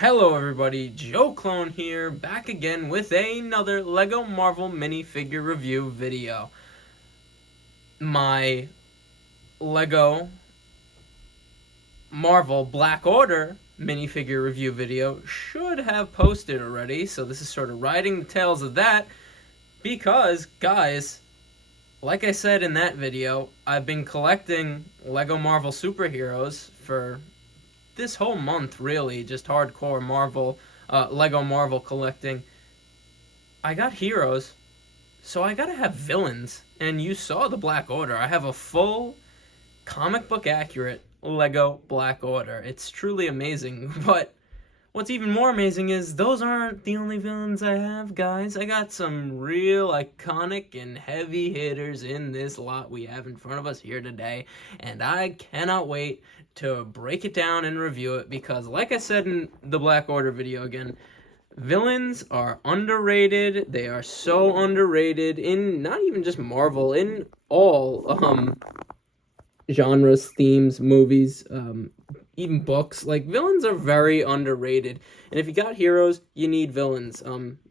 Hello everybody, Joe Clone here, back again with another LEGO Marvel minifigure review video. My LEGO Marvel Black Order minifigure review video should have posted already, so this is sort of riding the tails of that, because, guys, like I said in that video, I've been collecting LEGO Marvel superheroes for this whole month, really, just hardcore Marvel, Lego Marvel collecting. I got heroes, so I gotta have villains. And you saw the Black Order. I have a full comic book accurate Lego Black Order. It's truly amazing. But what's even more amazing is those aren't the only villains I have, guys. I got some real iconic and heavy hitters in this lot we have in front of us here today. And I cannot wait to break it down and review it because, like I said in the Black Order video again, villains are underrated. They are so underrated in not even just Marvel, in all genres, themes, movies, even books. Like, villains are very underrated. And if you got heroes, you need villains.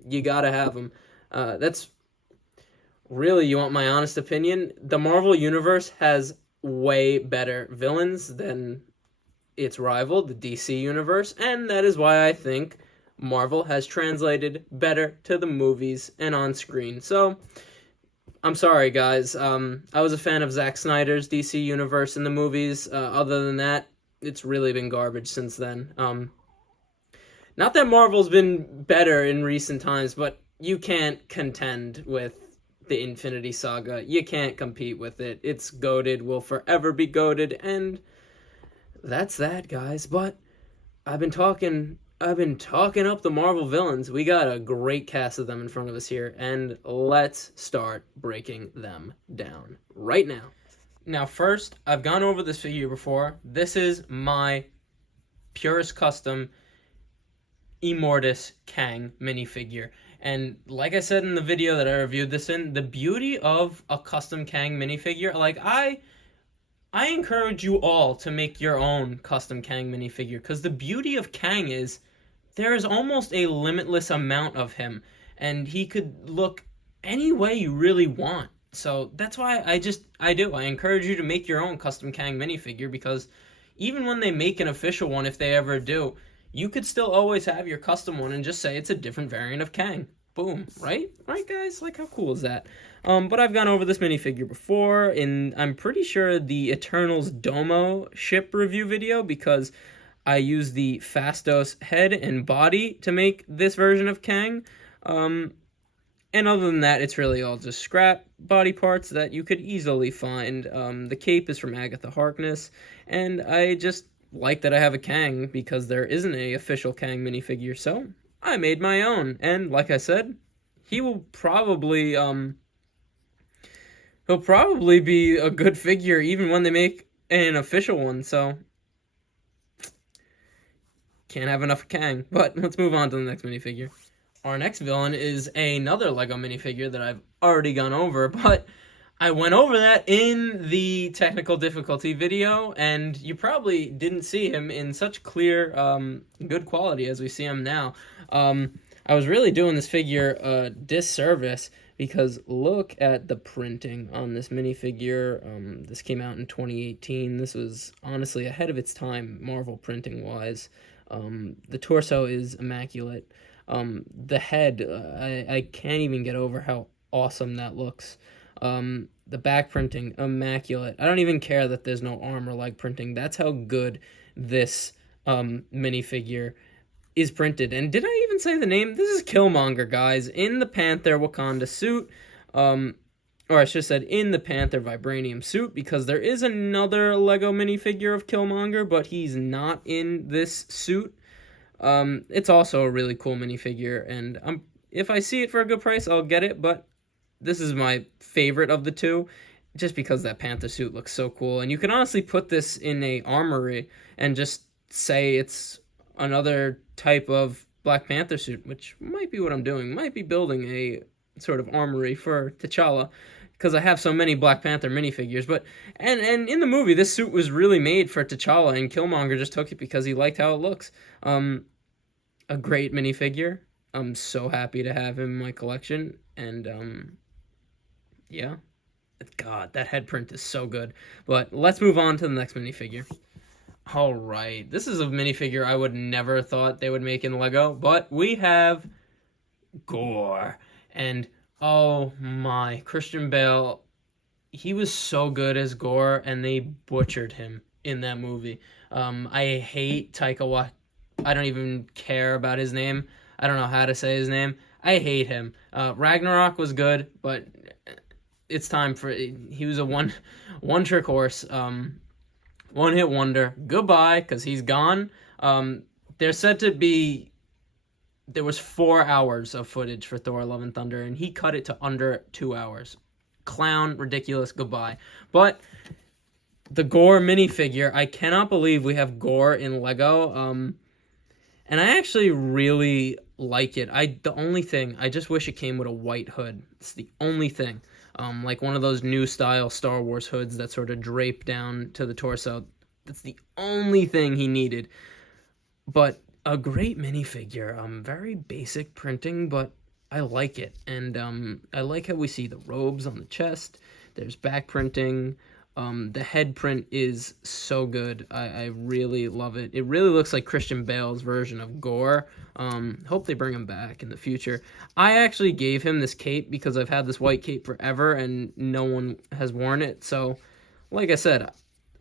You gotta have them. That's really, you want my honest opinion? The Marvel Universe has way better villains than its rival, the DC Universe, and that is why I think Marvel has translated better to the movies and on screen. So, I'm sorry, guys. I was a fan of Zack Snyder's DC Universe in the movies. Other than that, it's really been garbage since then. Not that Marvel's been better in recent times, but you can't contend with the Infinity Saga. You can't compete with it. It's goated, will forever be goated, and that's that, guys. But I've been talking up the Marvel villains. We got a great cast of them in front of us here, and let's start breaking them down right now. Now, first, I've gone over this figure before. This is my purest custom Immortus Kang minifigure. And like I said in the video that I reviewed this in, the beauty of a custom Kang minifigure, like I encourage you all to make your own custom Kang minifigure, because the beauty of Kang is there is almost a limitless amount of him, and he could look any way you really want. So that's why I encourage you to make your own custom Kang minifigure, because even when they make an official one, if they ever do, you could still always have your custom one and just say it's a different variant of Kang. Boom, right? Right, guys? Like, how cool is that? But I've gone over this minifigure before in, I'm pretty sure, the Eternals Domo ship review video, because I used the Phastos head and body to make this version of Kang. And other than that, it's really all just scrap body parts that you could easily find. The cape is from Agatha Harkness, and I just like that I have a Kang because there isn't a official Kang minifigure, so I made my own. And like I said, he will probably he'll probably be a good figure even when they make an official one, so can't have enough of Kang. But let's move on to the next minifigure. Our next villain is another LEGO minifigure that I've already gone over, but I went over that in the technical difficulty video, and you probably didn't see him in such clear, good quality as we see him now. I was really doing this figure a disservice, because look at the printing on this minifigure. This came out in 2018. This was honestly ahead of its time, Marvel printing-wise. The torso is immaculate. The head, I can't even get over how awesome that looks. The back printing, immaculate. I don't even care that there's no arm or leg printing. That's how good this minifigure is printed. And did I even say the name? This is Killmonger, guys, in the Panther Wakanda suit. Or I should have said in the Panther Vibranium suit, because there is another LEGO minifigure of Killmonger, but he's not in this suit. It's also a really cool minifigure, and if I see it for a good price, I'll get it, but this is my favorite of the two, just because that Panther suit looks so cool. And you can honestly put this in a armory and just say it's another type of Black Panther suit, which might be what I'm doing. Might be building a sort of armory for T'Challa, because I have so many Black Panther minifigures. But and in the movie, this suit was really made for T'Challa, and Killmonger just took it because he liked how it looks. a great minifigure. I'm so happy to have him in my collection, and yeah. God, that head print is so good. But let's move on to the next minifigure. All right, this is a minifigure I would never thought they would make in Lego, but we have Gore. And oh my, Christian Bale, he was so good as Gore, and they butchered him in that movie. I hate Taika Waititi. I don't even care about his name. I don't know how to say his name. I hate him. Ragnarok was good, but it's time for, he was a one trick horse, one hit wonder. Goodbye, because he's gone. There's said to be, there was 4 hours of footage for Thor: Love and Thunder, and he cut it to under 2 hours. Clown, ridiculous, goodbye. But the Gore minifigure, I cannot believe we have Gore in Lego. And I actually really like it. The only thing, I just wish it came with a white hood. It's the only thing. Like one of those new style Star Wars hoods that sort of drape down to the torso. That's the only thing he needed. But a great minifigure. Very basic printing, but I like it. And I like how we see the robes on the chest. There's back printing. The head print is so good. I really love it. It really looks like Christian Bale's version of Gore. Hope they bring him back in the future. I actually gave him this cape because I've had this white cape forever and no one has worn it. So, like I said,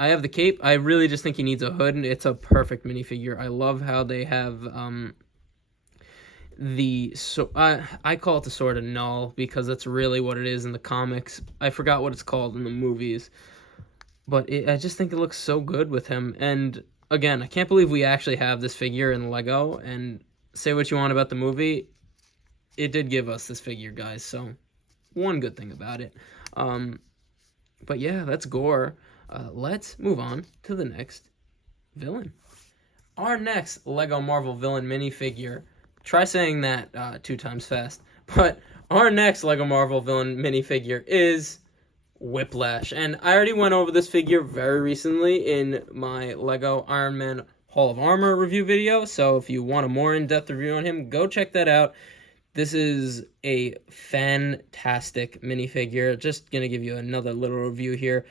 I have the cape. I really just think he needs a hood, and it's a perfect minifigure. I love how they have I call it the Sword of Null because that's really what it is in the comics. I forgot what it's called in the movies. But I just think it looks so good with him. And again, I can't believe we actually have this figure in Lego. And say what you want about the movie, it did give us this figure, guys. So one good thing about it. But yeah, that's Gore. Let's move on to the next villain. Our next Lego Marvel villain minifigure. Try saying that 2 times fast. But our next Lego Marvel villain minifigure is Whiplash. And I already went over this figure very recently in my Lego Iron Man Hall of Armor review video. So if you want a more in-depth review on him, go check that out. This is a fantastic minifigure. Just going to give you another little review here.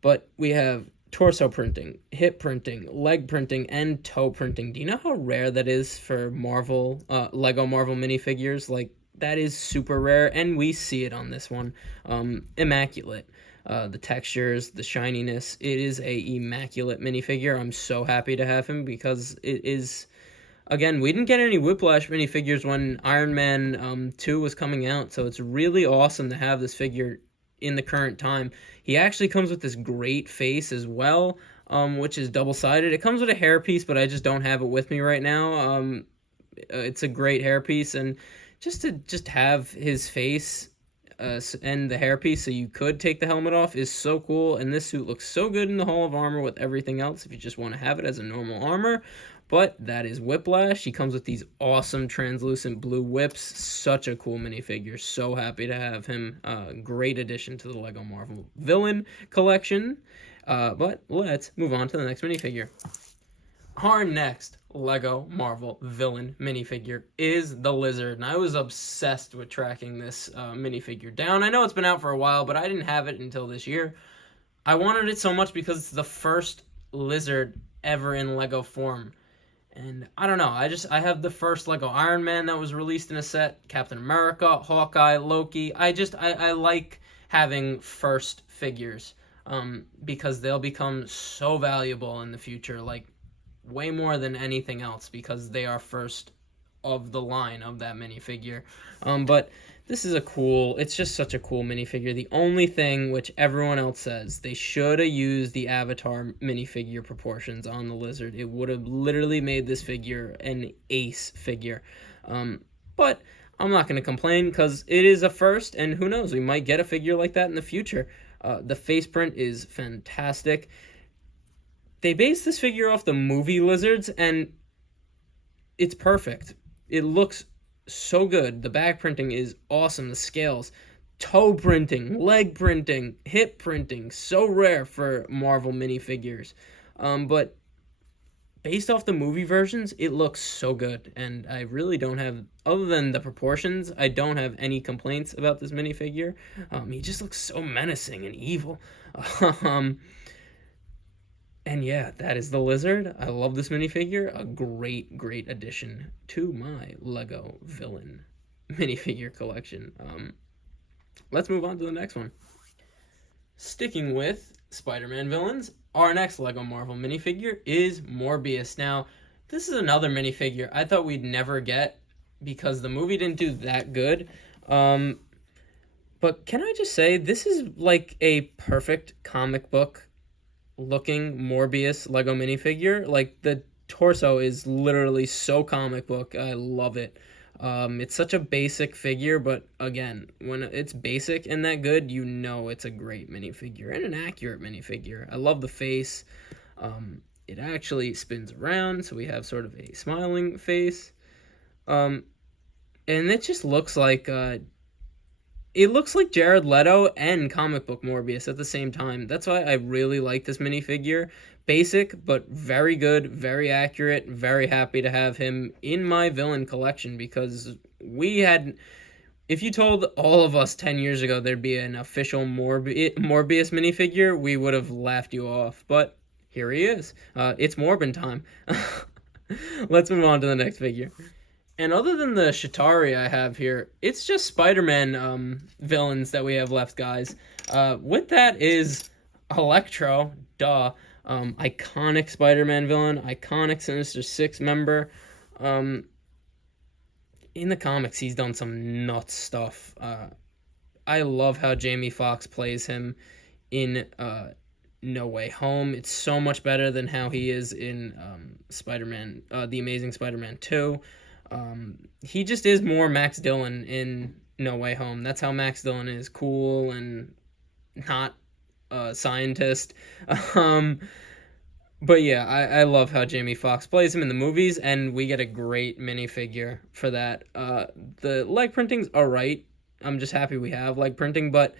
But we have torso printing, hip printing, leg printing, and toe printing. Do you know how rare that is for Marvel, Lego Marvel minifigures? Like, that is super rare, and we see it on this one. Immaculate. The textures, the shininess. It is a immaculate minifigure. I'm so happy to have him because it is... Again, we didn't get any Whiplash minifigures when Iron Man 2 was coming out, so it's really awesome to have this figure in the current time. He actually comes with this great face as well, which is double-sided. It comes with a hairpiece, but I just don't have it with me right now. It's a great hairpiece, and just have his face and the hairpiece so you could take the helmet off is so cool. And this suit looks so good in the Hall of Armor with everything else if you just want to have it as a normal armor. But that is Whiplash. He comes with these awesome translucent blue whips. Such a cool minifigure. So happy to have him. Great addition to the Lego Marvel villain collection. But let's move on to the next minifigure. Our next Lego Marvel villain minifigure is the Lizard, and I was obsessed with tracking this minifigure down. I know it's been out for a while, but I didn't have it until this year. I wanted it so much because it's the first Lizard ever in Lego form. And I don't know, I have the first Lego Iron Man that was released in a set, Captain America, Hawkeye, Loki. I like having first figures because they'll become so valuable in the future, like way more than anything else, because they are first of the line of that minifigure. But this is it's just such a cool minifigure. The only thing, which everyone else says, they should have used the Avatar minifigure proportions on the Lizard. It would have literally made this figure an ace figure. But I'm not going to complain because it is a first, and who knows, we might get a figure like that in the future. The face print is fantastic. They based this figure off the movie Lizards, and it's perfect. It looks so good. The back printing is awesome. The scales, toe printing, leg printing, hip printing, so rare for Marvel minifigures. But based off the movie versions, it looks so good, and I really don't have, other than the proportions, I don't have any complaints about this minifigure. He just looks so menacing and evil. um, and yeah, that is the Lizard. I love this minifigure. A great addition to my Lego villain minifigure collection. Let's move on to the next one. Sticking with Spider-Man villains, our next Lego Marvel minifigure is Morbius. Now, this is another minifigure I thought we'd never get because the movie didn't do that good. But can I just say, this is like a perfect comic book looking Morbius Lego minifigure. Like, the torso is literally so comic book. I love it. It's such a basic figure, but again, when it's basic and that good, you know it's a great minifigure and an accurate minifigure. I love the face. It actually spins around, so we have sort of a smiling face. And it just looks like it looks like Jared Leto and comic book Morbius at the same time. That's why I really like this minifigure. Basic, but very good, very accurate, very happy to have him in my villain collection because if you told all of us 10 years ago there'd be an official Morbius minifigure, we would have laughed you off. But here he is. It's Morbin time. Let's move on to the next figure. And other than the Chitauri I have here, it's just Spider-Man villains that we have left, guys. With that is Electro, duh. Iconic Spider-Man villain, iconic Sinister Six member. In the comics, he's done some nuts stuff. I love how Jamie Foxx plays him in No Way Home. It's so much better than how he is in Spider-Man, The Amazing Spider-Man 2. He just is more Max Dillon in No Way Home. That's how Max Dillon is, cool and not a scientist. But yeah, I love how Jamie Foxx plays him in the movies, and we get a great minifigure for that. The leg printing's alright. I'm just happy we have leg printing, but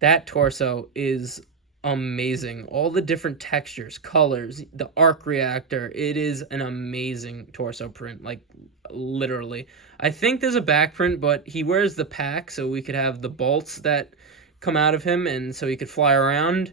that torso is amazing. All the different textures, colors, the arc reactor, it is an amazing torso print, like literally. I think there's a back print, but he wears the pack so we could have the bolts that come out of him and so he could fly around.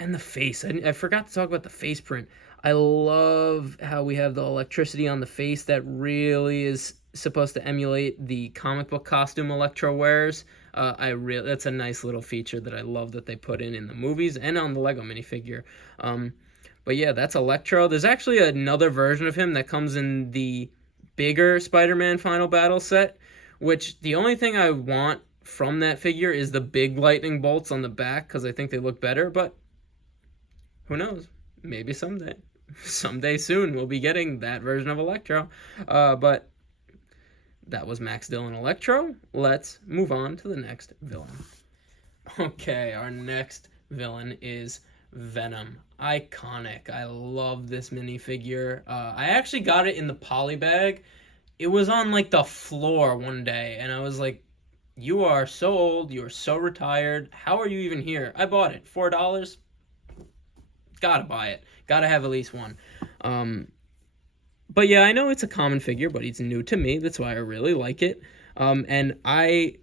And the face, I forgot to talk about the face print. I love how we have the electricity on the face that really is supposed to emulate the comic book costume Electro wears. That's a nice little feature that I love that they put in the movies and on the Lego minifigure. But yeah, that's Electro. There's actually another version of him that comes in the bigger Spider-Man Final Battle set, which the only thing I want from that figure is the big lightning bolts on the back because I think they look better, but who knows? Maybe someday. Someday soon we'll be getting that version of Electro. But that was Max Dillon Electro. Let's move on to the next villain. Okay, our next villain is Venom. Iconic. I love this minifigure. I actually got it in the poly bag. It was on like the floor one day, and I was like, you are so old, you are so retired. How are you even here? I bought it. $4. Gotta buy it. Gotta have at least one. But yeah, I know it's a common figure, but he's new to me. That's why I really like it. And I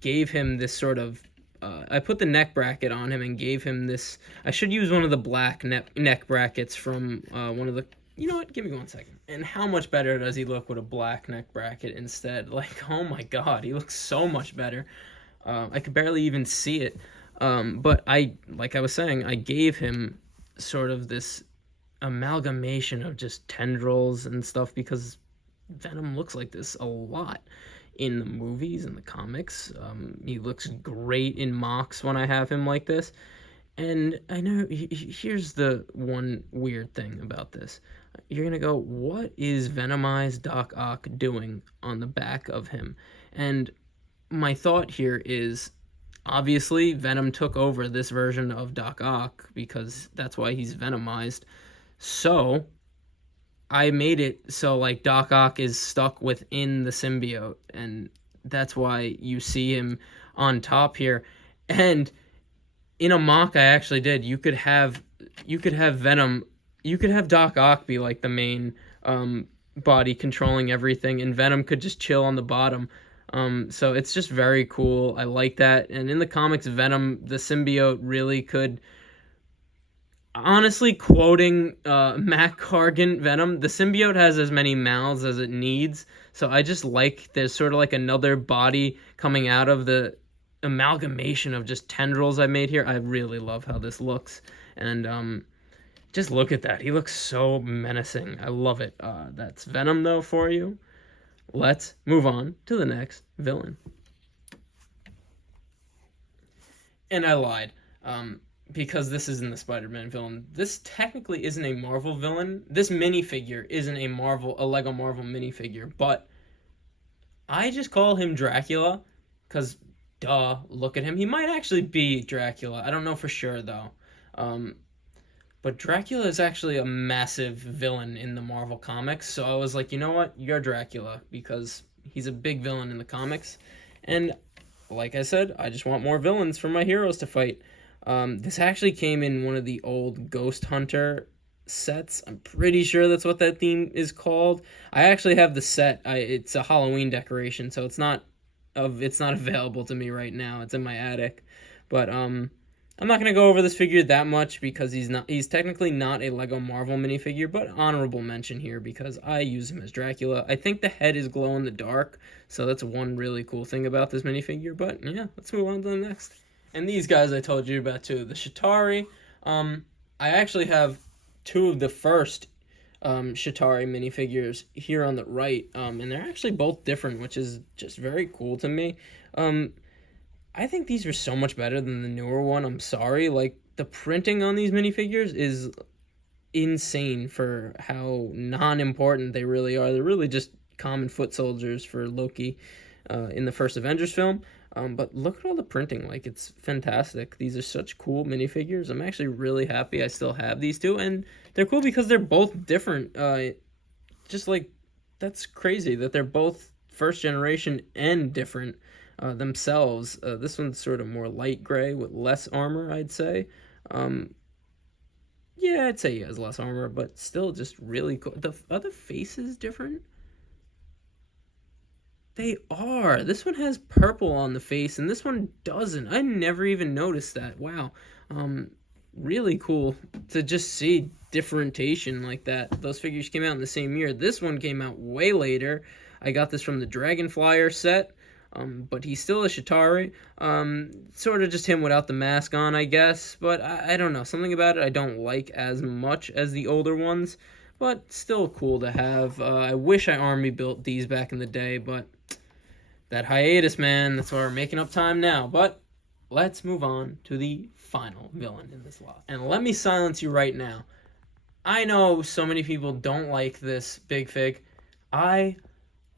gave him this sort of... I put the neck bracket on him and gave him this... I should use one of the black neck brackets from one of the... You know what? Give me 1 second. And how much better does he look with a black neck bracket instead? Like, oh my god, he looks so much better. I could barely even see it. But like I was saying, I gave him sort of this amalgamation of just tendrils and stuff because Venom looks like this a lot in the movies and the comics. He looks great in mocks when I have him like this. And I know, here's the one weird thing about this. You're going to go, what is Venomized Doc Ock doing on the back of him? And my thought here is, obviously, Venom took over this version of Doc Ock because that's why he's Venomized. So, I made it so, like, Doc Ock is stuck within the symbiote, and that's why you see him on top here. And in a mock I actually did, you could have Venom you could have Doc Ock be like the main body controlling everything, and Venom could just chill on the bottom. So it's just very cool. I like that. And in the comics, Venom, the symbiote, really could. Honestly, quoting Matt Cargan, Venom, the symbiote has as many mouths as it needs. So I just like there's sort of like another body coming out of the amalgamation of just tendrils I made here. I really love how this looks. And just look at that. He looks so menacing. I love it. That's Venom, though, for you. Let's move on to the next villain. And I lied. Because this isn't the Spider-Man villain. This technically isn't a Marvel villain. This minifigure isn't a Lego Marvel minifigure, but I just call him Dracula because, duh, look at him. He might actually be Dracula. I don't know for sure, though. But Dracula is actually a massive villain in the Marvel comics, so I was like, you know what? You're Dracula because he's a big villain in the comics. And like I said, I just want more villains for my heroes to fight. This actually came in one of the old Ghost Hunter sets. I'm pretty sure that's what that theme is called. I actually have the set. It's a Halloween decoration, so it's not available to me right now. It's in my attic. But I'm not gonna go over this figure that much because he's technically not a Lego Marvel minifigure, but honorable mention here because I use him as Dracula. I think the head is glow in the dark, so that's one really cool thing about this minifigure. But yeah, let's move on to the next. And these guys I told you about too, the Chitauri. I actually have two of the first Chitauri minifigures here on the right, and they're actually both different, which is just very cool to me. I think these are so much better than the newer one. I'm sorry, like the printing on these minifigures is insane for how non-important they really are. They're really just common foot soldiers for Loki in the first Avengers film. But look at all the printing. Like, it's fantastic. These are such cool minifigures. I'm actually really happy I still have these two. And they're cool because they're both different. Just like, that's crazy that they're both first generation and different themselves. This one's sort of more light gray with less armor, I'd say. Yeah, I'd say he has less armor, but still just really cool. The other faces different? They are. This one has purple on the face, and this one doesn't. I never even noticed that. Wow. Really cool to just see differentiation like that. Those figures came out in the same year. This one came out way later. I got this from the Dragon Flyer set, but he's still a Chitauri. Sort of just him without the mask on, I guess. But I don't know. Something about it I don't like as much as the older ones, but still cool to have. I wish I army built these back in the day, but that hiatus, man, that's why we're making up time now. But let's move on to the final villain in this lot. And let me silence you right now. I know so many people don't like this big fig. I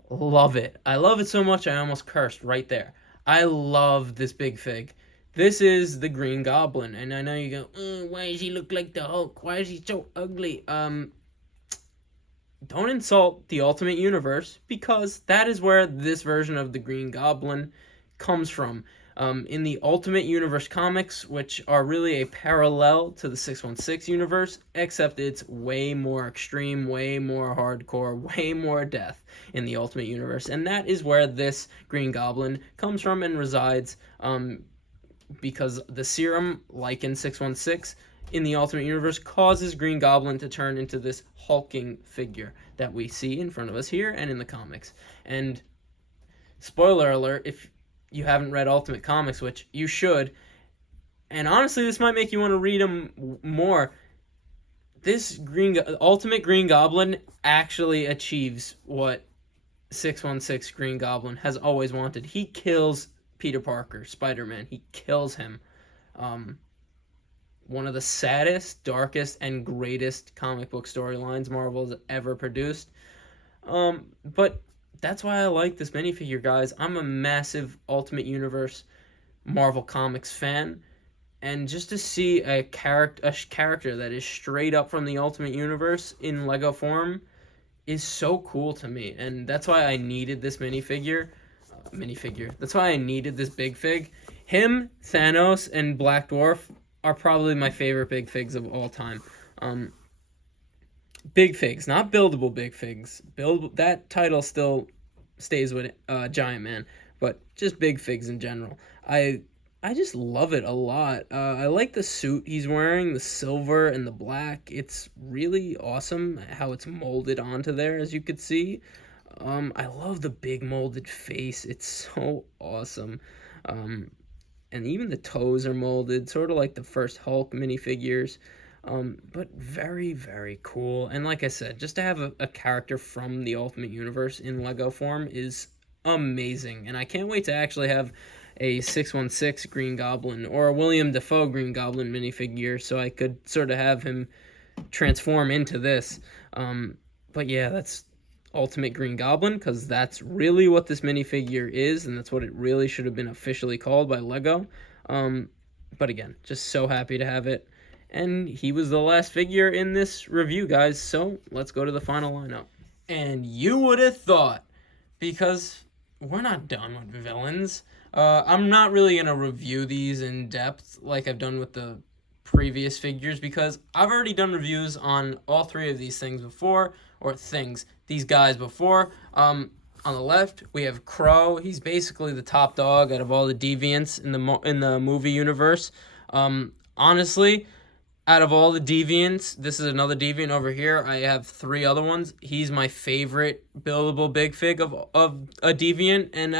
love it. I love it so much I almost cursed right there. I love this big fig. This is the Green Goblin. And I know you go, why does he look like the Hulk? Why is he so ugly? Don't insult the Ultimate Universe, because that is where this version of the Green Goblin comes from. In the Ultimate Universe comics, which are really a parallel to the 616 universe, except it's way more extreme, way more hardcore, way more death in the Ultimate Universe. And that is where this Green Goblin comes from and resides, because the serum, like in 616, in the Ultimate Universe, causes Green Goblin to turn into this hulking figure that we see in front of us here and in the comics. And spoiler alert, if you haven't read Ultimate Comics, which you should, and honestly this might make you want to read them more, this Ultimate Green Goblin actually achieves what 616 Green Goblin has always wanted. He kills Peter Parker, Spider-Man. He kills him. One of the saddest, darkest, and greatest comic book storylines Marvel has ever produced. But that's why I like this minifigure, guys. I'm a massive Ultimate Universe Marvel Comics fan. And just to see a character that is straight up from the Ultimate Universe in Lego form is so cool to me. And that's why I needed this minifigure. That's why I needed this big fig. Him, Thanos, and Black Dwarf are probably my favorite big figs of all time. big figs, not buildable big figs. Build that title still stays with Giant Man, but just big figs in general. I I just love it a lot. I like the suit he's wearing, the silver and the black. It's really awesome how it's molded onto there, as you could see. I love the big molded face. It's so awesome. Um, and even the toes are molded, sort of like the first Hulk minifigures. But very, very cool. And like I said, just to have a character from the Ultimate Universe in Lego form is amazing. And I can't wait to actually have a 616 Green Goblin or a William Dafoe Green Goblin minifigure so I could sort of have him transform into this. But yeah, that's Ultimate Green Goblin because that's really what this minifigure is, and that's what it really should have been officially called by Lego. But again, just so happy to have it. And he was the last figure in this review, guys, so let's go to the final lineup. And you would have thought, because we're not done with villains, I'm not really going to review these in depth like I've done with the previous figures because I've already done reviews on all three of these things before, or these guys before. On the left, we have Crow. He's basically the top dog out of all the deviants in the movie universe. Honestly, out of all the deviants, this is another deviant over here. I have three other ones. He's my favorite buildable big fig of a deviant, and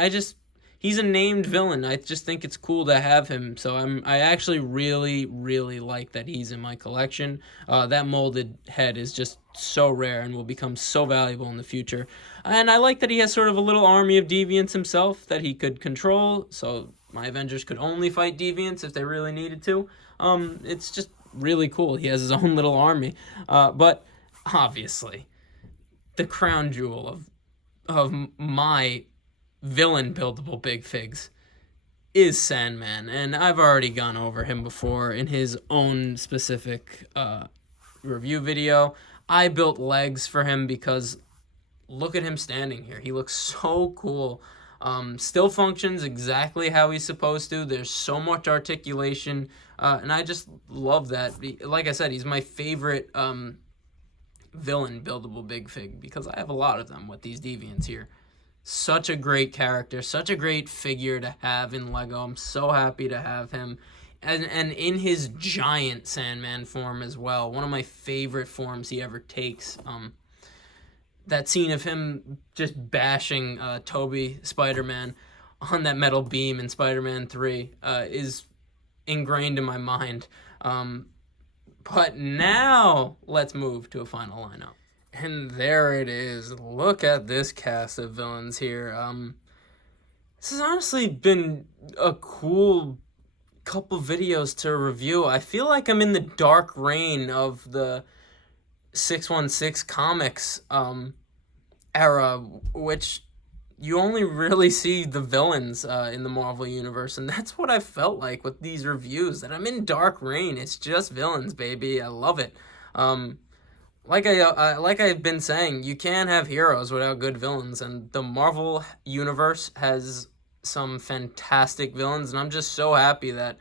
he's a named villain. I just think it's cool to have him. So I actually really, really like that he's in my collection. That molded head is just so rare and will become so valuable in the future. And I like that he has sort of a little army of deviants himself that he could control. So my Avengers could only fight deviants if they really needed to. It's just really cool. He has his own little army. But obviously, the crown jewel of my villain buildable big figs is Sandman, and I've already gone over him before in his own specific review video. I built legs for him because look at him standing here. He looks so cool. Still functions exactly how he's supposed to. There's so much articulation, and I just love that. Like I said, he's my favorite villain buildable big fig because I have a lot of them with these deviants here. Such a great character, such a great figure to have in Lego. I'm so happy to have him. And in his giant Sandman form as well. One of my favorite forms he ever takes. That scene of him just bashing Toby Spider-Man on that metal beam in Spider-Man 3 is ingrained in my mind. But now let's move to a final lineup. And there it is. Look at this cast of villains here. This has honestly been a cool couple videos to review. I feel like I'm in the dark reign of the 616 comics era, which you only really see the villains in the Marvel Universe, and that's what I felt like with these reviews, that I'm in dark reign. It's just villains, baby. I love it. Like I've been saying, you can't have heroes without good villains, and the Marvel Universe has some fantastic villains, and I'm just so happy that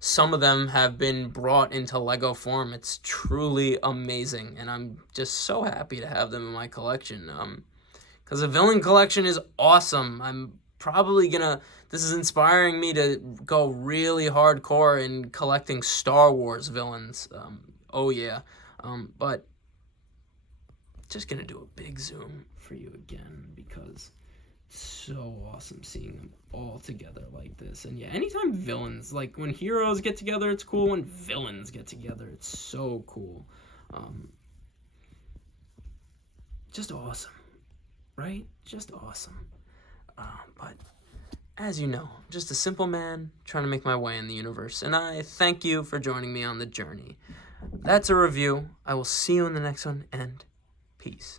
some of them have been brought into Lego form. It's truly amazing, and I'm just so happy to have them in my collection. Because a villain collection is awesome. I'm probably gonna... This is inspiring me to go really hardcore in collecting Star Wars villains. Oh yeah. But just gonna do a big zoom for you again because it's so awesome seeing them all together like this. And yeah, anytime villains, like when heroes get together, it's cool. When villains get together, it's so cool. Just awesome, right? Just awesome. But as you know, I'm just a simple man trying to make my way in the universe, and I thank you for joining me on the journey. That's a review. I will see you in the next one, and peace.